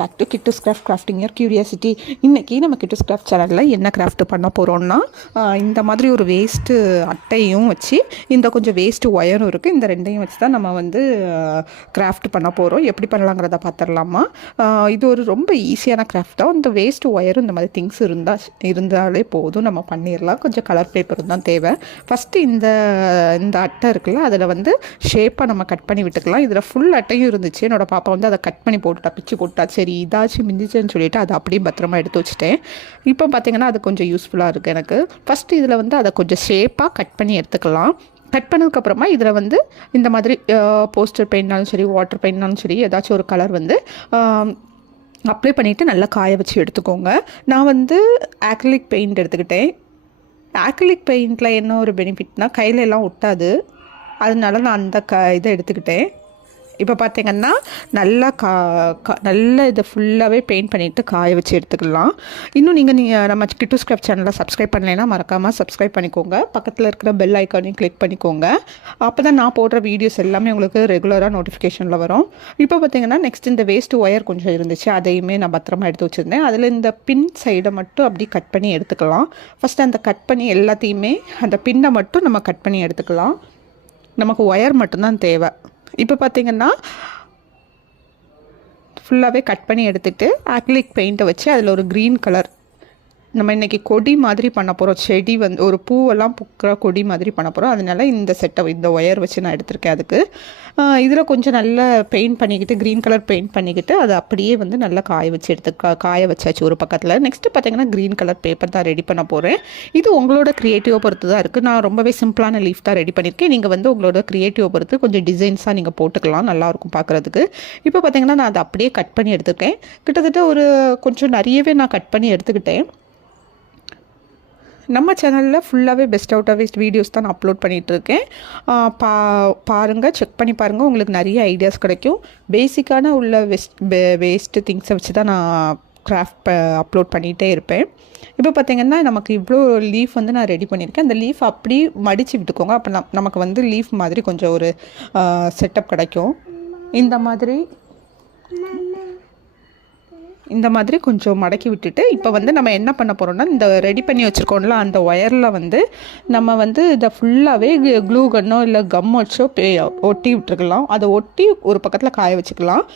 Back to Kittoos craft crafting your curiosity. இன்றைக்கி நம்ம Kittus craft சேனலில் என்ன கிராஃப்ட் பண்ண போகிறோம்னா, இந்த மாதிரி ஒரு வேஸ்ட்டு அட்டையும் வச்சு இந்த கொஞ்சம் வேஸ்ட்டு ஒயரும் இருக்குது, இந்த ரெண்டையும் வச்சு தான் நம்ம வந்து கிராஃப்ட் பண்ண போகிறோம். எப்படி பண்ணலாங்கிறத பார்த்துடலாமா? இது ஒரு ரொம்ப ஈஸியான கிராஃப்ட் தான். இந்த வேஸ்ட்டு ஒயரும் இந்த மாதிரி திங்ஸ் இருந்தாலே போதும், நம்ம பண்ணிடலாம். கொஞ்சம் கலர் பேப்பரும் தான் தேவை. ஃபஸ்ட்டு இந்த அட்டை இருக்குல்ல, அதில் வந்து ஷேப்பாக நம்ம கட் பண்ணி விட்டுக்கலாம். இதில் ஃபுல் அட்டையும் இருந்துச்சு. என்னோடய பாப்பா வந்து அதை கட் பண்ணி போட்டுட்டா, பிச்சு போட்டுட்டா. சரி இதாச்சும் மிஞ்சிச்சுன்னு சொல்லிவிட்டு அதை அப்படியே பத்திரமா எடுத்து வச்சுட்டேன். இப்போ பார்த்திங்கன்னா அது கொஞ்சம் யூஸ்ஃபுல்லாக இருக்குது எனக்கு. ஃபஸ்ட்டு இதில் வந்து அதை கொஞ்சம் ஷேப்பாக கட் பண்ணி எடுத்துக்கலாம். கட் பண்ணதுக்கப்புறமா இதில் வந்து இந்த மாதிரி போஸ்டர் பெயிண்ட்னாலும் சரி, வாட்டர் பெயிண்ட்னாலும் சரி, ஏதாச்சும் ஒரு கலர் வந்து அப்ளை பண்ணிவிட்டு நல்லா காய வச்சு எடுத்துக்கோங்க. நான் வந்து ஆக்ரிலிக் பெயிண்ட் எடுத்துக்கிட்டேன். ஆக்ரிலிக் பெயிண்டில் என்ன ஒரு பெனிஃபிட்னால் கையில் எல்லாம் ஒட்டாது. அதனால நான் அந்த இதை எடுத்துக்கிட்டேன். இப்போ பார்த்திங்கன்னா நல்லா நல்லா இதை ஃபுல்லாகவே பெயிண்ட் பண்ணிவிட்டு காய வச்சு எடுத்துக்கலாம். இன்னும் நீங்கள் நம்ம கிட்டூஸ் கிராஃப்ட் சேனலை சப்ஸ்கிரைப் பண்ணலைன்னா மறக்காமல் சப்ஸ்கிரைப் பண்ணிக்கோங்க. பக்கத்தில் இருக்கிற பெல் ஐக்கானையும் கிளிக் பண்ணிக்கோங்க. அப்போ தான் நான் போடுற வீடியோஸ் எல்லாமே உங்களுக்கு ரெகுலராக நோட்டிஃபிகேஷனில் வரும். இப்போ பார்த்திங்கன்னா நெக்ஸ்ட் இந்த வேஸ்ட் ஒயர் கொஞ்சம் இருந்துச்சு, அதையுமே நான் பத்திரமா எடுத்து வச்சுருந்தேன். அதில் இந்த பின் சைடை மட்டும் அப்படி கட் பண்ணி எடுத்துக்கலாம். ஃபஸ்ட்டு அந்த கட் பண்ணி எல்லாத்தையுமே அந்த பின்னை மட்டும் நம்ம கட் பண்ணி எடுத்துக்கலாம். நமக்கு ஒயர் மட்டும்தான் தேவை. இப்போ பார்த்திங்கன்னா ஃபுல்லாகவே கட் பண்ணி எடுத்துகிட்டு ஆக்ரிலிக் பெயிண்ட்டை வச்சு அதில் ஒரு க்ரீன் கலர் நம்ம இன்றைக்கி கொடி மாதிரி பண்ண போகிறோம். செடி வந்து ஒரு பூவெல்லாம் பூக்கிற கொடி மாதிரி பண்ண போகிறோம். அதனால இந்த ஒயர் வச்சு நான் எடுத்திருக்கேன். அதுக்கு இதில் கொஞ்சம் நல்லா பெயிண்ட் பண்ணிக்கிட்டு க்ரீன் கலர் பெயிண்ட் பண்ணிக்கிட்டு அதை அப்படியே வந்து நல்லா காய வச்சாச்சு ஒரு பக்கத்தில். நெக்ஸ்ட்டு பார்த்திங்கன்னா க்ரீன் கலர் பேப்பர் தான் ரெடி பண்ண போகிறேன். இது உங்களோட க்ரியேட்டிவை பொறுத்து தான் இருக்குது. நான் ரொம்பவே சிம்பிளான லீஃப் தான் ரெடி பண்ணியிருக்கேன். நீங்கள் வந்து உங்களோட க்ரியேட்டிவை பொறுத்து கொஞ்சம் டிசைன்ஸாக நீங்கள் போட்டுக்கலாம், நல்லாயிருக்கும் பார்க்குறதுக்கு. இப்போ பார்த்திங்கன்னா நான் அதை அப்படியே கட் பண்ணி எடுத்துருக்கேன். கிட்டத்தட்ட ஒரு கொஞ்சம் நிறையவே நான் கட் பண்ணி எடுத்துக்கிட்டேன். நம்ம சேனலில் ஃபுல்லாகவே best out of waste videos தான் நான் அப்லோட் பண்ணிகிட்ருக்கேன். பாருங்கள், செக் பண்ணி பாருங்கள், உங்களுக்கு நிறைய ஐடியாஸ் கிடைக்கும். பேசிக்கான உள்ள வேஸ்ட்டு திங்ஸை வச்சு தான் நான் கிராஃப்ட் அப்லோட் பண்ணிகிட்டே இருப்பேன். இப்போ பார்த்திங்கன்னா நமக்கு இவ்வளோ லீஃப் வந்து நான் ரெடி பண்ணியிருக்கேன். அந்த லீஃப் அப்படி மடித்து விட்டுக்கோங்க. அப்போ நமக்கு வந்து லீஃப் மாதிரி கொஞ்சம் ஒரு செட்டப் கிடைக்கும். இந்த மாதிரி கொஞ்சம் மடக்கி விட்டுட்டு இப்போ வந்து நம்ம என்ன பண்ண போகிறோம்னா, இந்த ரெடி பண்ணி வச்சுருக்கோம்ல அந்த ஒயரில் வந்து நம்ம வந்து இதை ஃபுல்லாகவே க்ளூ கன்னோ இல்லை கம் வச்சோ ஒட்டி விட்டுருக்கலாம். அதை ஒட்டி ஒரு பக்கத்தில் காய வச்சுக்கலாம்.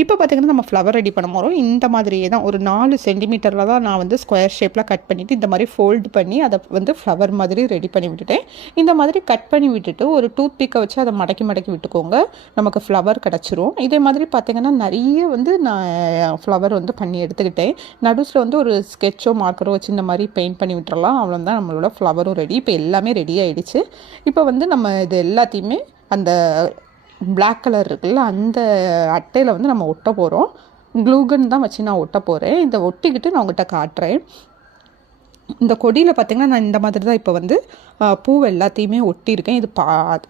இப்போ பார்த்திங்கன்னா நம்ம ஃப்ளவர் ரெடி பண்ண போகிறோம். இந்த மாதிரியே தான் ஒரு 4 சென்டிமீட்டரில் தான் நான் வந்து ஸ்கொயர் ஷேப்பில் கட் பண்ணிவிட்டு இந்த மாதிரி ஃபோல்டு பண்ணி அதை வந்து ஃப்ளவர் மாதிரி ரெடி பண்ணி விட்டுட்டேன். இந்த மாதிரி கட் பண்ணி விட்டுட்டு ஒரு டூத் பிக்கை வச்சு அதை மடக்கி விட்டுக்கோங்க, நமக்கு ஃப்ளவர் கிடச்சிரும். இதே மாதிரி பார்த்திங்கன்னா நிறைய வந்து நான் ஃப்ளவர் வந்து பண்ணி எடுத்துக்கிட்டேன். நடுவில் வந்து ஒரு ஸ்கெட்சோ மார்க்கரோ வச்சு இந்த மாதிரி பெயிண்ட் பண்ணி விட்டுறலாம். அவ்வளோதான், நம்மளோட ஃப்ளவரும் ரெடி. இப்போ எல்லாமே ரெடி ஆகிடுச்சு. இப்போ வந்து நம்ம இது எல்லாத்தையுமே அந்த பிளாக் கலர் இருக்குல்ல அந்த அட்டையில் வந்து நம்ம ஒட்ட போகிறோம். க்ளூகன் தான் வச்சு நான் ஒட்ட போகிறேன். இதை ஒட்டிக்கிட்டு நான் உங்கள்கிட்ட காட்டுறேன். இந்த கொடியில் பார்த்திங்கன்னா நான் இந்த மாதிரி தான் இப்போ வந்து பூ எல்லாத்தையுமே ஒட்டியிருக்கேன். இது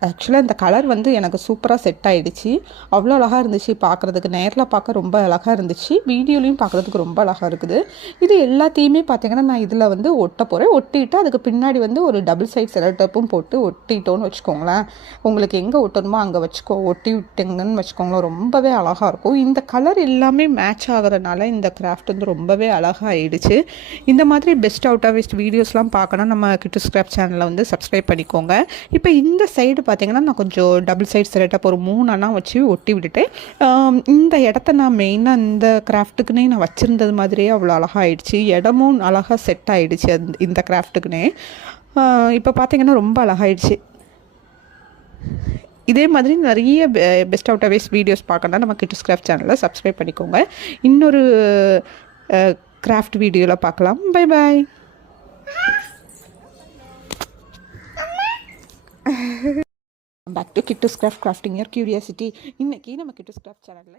ஆக்சுவலாக இந்த கலர் வந்து எனக்கு சூப்பராக செட் ஆகிடுச்சு. அவ்வளோ அழகாக இருந்துச்சு பார்க்குறதுக்கு. நேரில் பார்க்க ரொம்ப அழகாக இருந்துச்சு, வீடியோலையும் பார்க்குறதுக்கு ரொம்ப அழகாக இருக்குது. இது எல்லாத்தையுமே பார்த்திங்கன்னா நான் இதில் வந்து ஒட்ட போகிறேன். ஒட்டிட்டு அதுக்கு பின்னாடி வந்து ஒரு டபுள் சைட் செலோடேப்பும் போட்டு ஒட்டிட்டோன்னு வச்சுக்கோங்களேன். உங்களுக்கு எங்கே ஒட்டணுமோ அங்கே ஒட்டி விட்டுங்கன்னு வச்சுக்கோங்களேன். ரொம்பவே அழகாக இருக்கும். இந்த கலர் எல்லாமே மேட்ச் ஆகிறதுனால இந்த கிராஃப்ட் வந்து ரொம்பவே அழகாக ஆகிடுச்சு. இந்த மாதிரி பெஸ்ட் அவுட் ஆஃப் வேஸ்ட் வீடியோஸ்லாம் பார்க்கணும் நம்ம கிட்டூஸ் கிராஃப்ட் சேனலில் வந்து சப்ஸ்கிரைப் பண்ணிக்கோங்க. இப்போ இந்த சைடு பார்த்திங்கன்னா நான் கொஞ்சம் டபுள் சைட் செலோடேப் ஒரு 3 அண்ணா வச்சு ஒட்டி விட்டுட்டேன். இந்த இடத்த நான் மெயினாக இந்த கிராஃப்ட்டுக்குன்னே நான் வச்சுருந்தது மாதிரியே அவ்வளோ அழகாக ஆகிடுச்சு. இடமும் அழகாக செட் ஆகிடுச்சு இந்த கிராஃப்ட்டுக்குன்னே. இப்போ பார்த்திங்கன்னா ரொம்ப அழகாயிடுச்சு. இதே மாதிரி நிறைய best out of waste videos பார்க்கணுன்னா நம்ம கிட்டூஸ் கிராஃப்ட் சேனலில் சப்ஸ்கிரைப் பண்ணிக்கோங்க. இன்னொரு கிராஃப்ட் வீடியோவில் பார்க்கலாம். Bye bye. Back to Kittoos craft crafting your curiosity. இன்றைக்கி நம்ம கிட்டூஸ் கிராஃப்ட் சேனலில்